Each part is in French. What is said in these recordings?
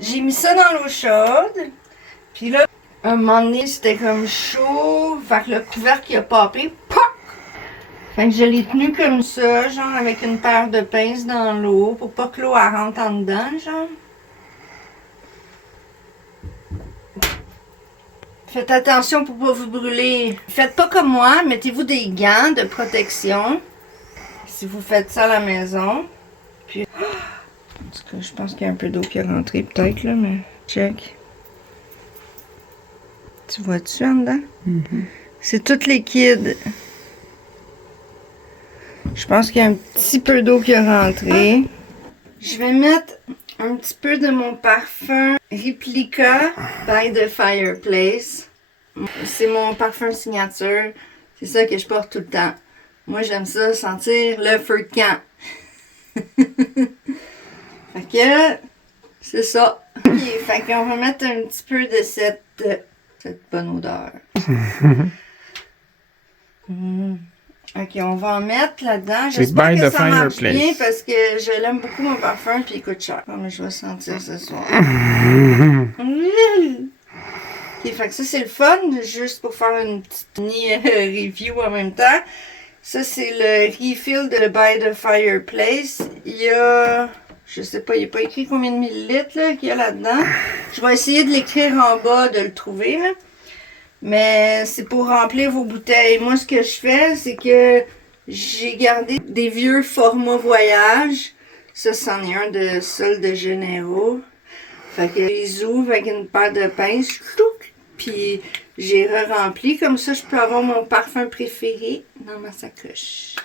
J'ai mis ça dans l'eau chaude. Puis là, un moment donné, c'était comme chaud. Fait que le couvercle, il a popé. Poc! Fait que je l'ai tenu comme ça, genre avec une paire de pinces dans l'eau, pour pas que l'eau elle rentre en dedans, genre. Faites attention pour pas vous brûler. Faites pas comme moi, mettez-vous des gants de protection. Si vous faites ça à la maison. Puis, en tout cas, je pense qu'il y a un peu d'eau qui est rentrée peut-être, là, mais check. Tu vois-tu en dedans? C'est tout liquide. Je pense qu'il y a un petit peu d'eau qui est rentrée. Je vais mettre un petit peu de mon parfum Replica by the Fireplace. C'est mon parfum signature. C'est ça que je porte tout le temps. Moi, j'aime ça, sentir le feu de camp. Fait que, c'est ça. Ok, fait qu'on va mettre un petit peu de cette bonne odeur. Ok, on va en mettre là-dedans. J'espère que ça marche bien parce que je l'aime beaucoup mon parfum puis il coûte cher. Oh, mais je vais sentir ce soir. Ok, fait que ça c'est le fun, juste pour faire une petite mini review en même temps. Ça c'est le refill de By the Fireplace. Il y a, je sais pas, il n'y a pas écrit combien de millilitres qu'il y a là-dedans. Je vais essayer de l'écrire en bas, de le trouver là. Mais c'est pour remplir vos bouteilles. Moi, ce que je fais, c'est que j'ai gardé des vieux formats voyage. Ça, c'en est un de Sol de Janeiro. Fait que je les ouvre avec une paire de pinces. Puis j'ai re-rempli. Comme ça, je peux avoir mon parfum préféré dans ma sacoche.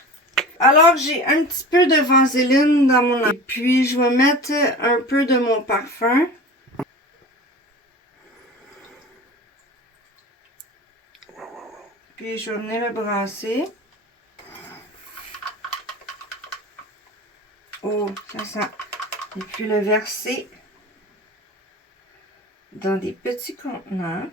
Alors, j'ai un petit peu de vaseline dans mon... Et puis, je vais mettre un peu de mon parfum. Puis je vais venir le brasser. Oh, ça sent. Et puis le verser dans des petits contenants.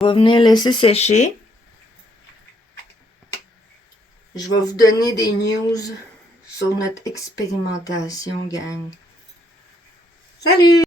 On va venir laisser sécher. Je vais vous donner des news sur notre expérimentation, gang. Salut!